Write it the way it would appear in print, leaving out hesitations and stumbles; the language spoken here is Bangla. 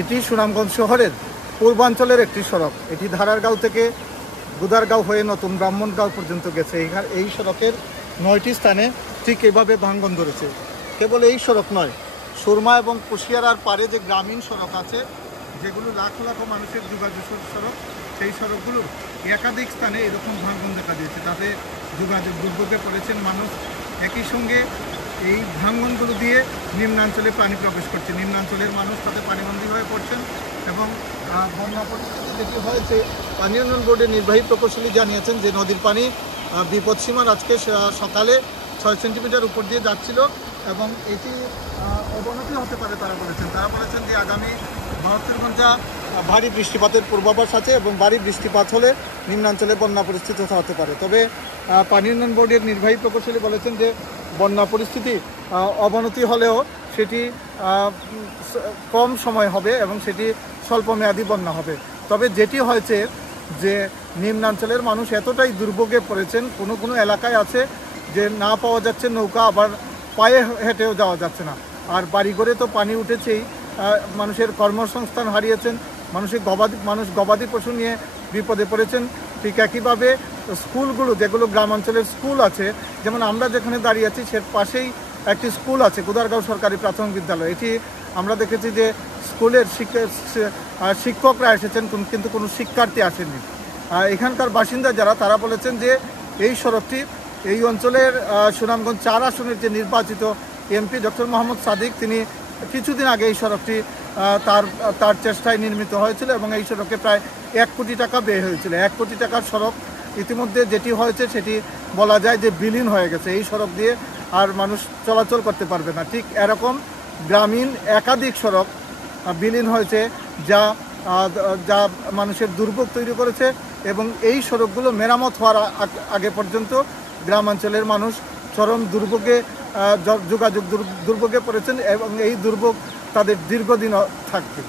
এটি সুনামগঞ্জ শহরের পূর্বাঞ্চলের একটি সড়ক। এটি ধারারগাঁও থেকে গুদারগাঁও হয়ে নতুন ব্রাহ্মণগাঁও পর্যন্ত গেছে। এই সড়কের 9টি স্থানে ঠিক এভাবে ভাঙন ধরেছে। কেবল এই সড়ক নয়, সুরমা এবং কুশিয়ারার পারে যে গ্রামীণ সড়ক আছে, যেগুলো লাখো লাখো মানুষের যোগাযোগ সড়ক, সেই সড়কগুলোর একাধিক স্থানে এরকম ভাঙন দেখা দিয়েছে। তাতে যোগাযোগ দুর্ভোগে পড়েছেন মানুষ। একই সঙ্গে এই ভাঙনগুলো দিয়ে নিম্নাঞ্চলে পানি প্রবেশ করছে। নিম্নাঞ্চলের মানুষ তাতে পানিবন্দী হয়ে পড়ছেন এবং বন্যা পরিস্থিতি যেটি হয়েছে, পানি উন্নয়ন বোর্ডের নির্বাহী প্রকৌশলী জানিয়েছেন যে নদীর পানি বিপদসীমার আজকে সকালে 6 সেন্টিমিটার উপর দিয়ে যাচ্ছিল এবং এটি অবনতি হতে পারে তারা বলেছেন যে আগামী 72 ঘন্টা ভারী বৃষ্টিপাতের পূর্বাভাস আছে এবং ভারী বৃষ্টিপাত হলে নিম্নাঞ্চলে বন্যা পরিস্থিতি হতে পারে। তবে পানি উন্নয়ন বোর্ডের নির্বাহী প্রকৌশলী বলেছেন যে বন্যা পরিস্থিতি অবনতি হলেও সেটি কম সময় হবে এবং সেটি স্বল্পমেয়াদী বন্যা হবে। তবে যেটি হয়েছে যে নিম্নাঞ্চলের মানুষ এতটাই দুর্ভোগে পড়েছেন, কোনো এলাকায় আছে যে না পাওয়া যাচ্ছে নৌকা, আবার পায়ে হেঁটেও যাওয়া যাচ্ছে না। আর বাড়িঘরে তো পানি উঠেছেই, মানুষের কর্মসংস্থান হারিয়েছেন, মানুষ গবাদি পশু নিয়ে বিপদে পড়েছেন। ঠিক একইভাবে স্কুলগুলো, যেগুলো গ্রামাঞ্চলের স্কুল আছে, যেমন আমরা যেখানে দাঁড়িয়ে আছি সে পাশেই একটি স্কুল আছে, গুদারগাঁও সরকারি প্রাথমিক বিদ্যালয়। এটি আমরা দেখেছি যে স্কুলের শিক্ষকরা এসেছেন কিন্তু কোনো শিক্ষার্থী আসেননি। এখানকার বাসিন্দা যারা, তারা বলেছেন যে এই সড়কটি এই অঞ্চলের সুনামগঞ্জ 4 আসনের যে নির্বাচিত এমপি ডক্টর মোহাম্মদ সাদিক, তিনি কিছুদিন আগে এই সড়কটি তার চেষ্টায় নির্মিত হয়েছিল এবং এই সড়কে প্রায় 1 কোটি টাকা ব্যয় হয়েছিল। 1 কোটি টাকার সড়ক ইতিমধ্যে যেটি হয়েছে সেটি বলা যায় যে বিলীন হয়ে গেছে। এই সড়ক দিয়ে আর মানুষ চলাচল করতে পারবে না। ঠিক এরকম গ্রামীণ একাধিক সড়ক বিলীন হয়েছে, যা মানুষের দুর্ভোগ তৈরি করেছে এবং এই সড়কগুলো মেরামত হওয়ার আগে পর্যন্ত গ্রামাঞ্চলের মানুষ চরম যোগাযোগ দুর্ভোগে পড়েছেন এবং এই দুর্ভোগ তাদের দীর্ঘদিন থাকবে।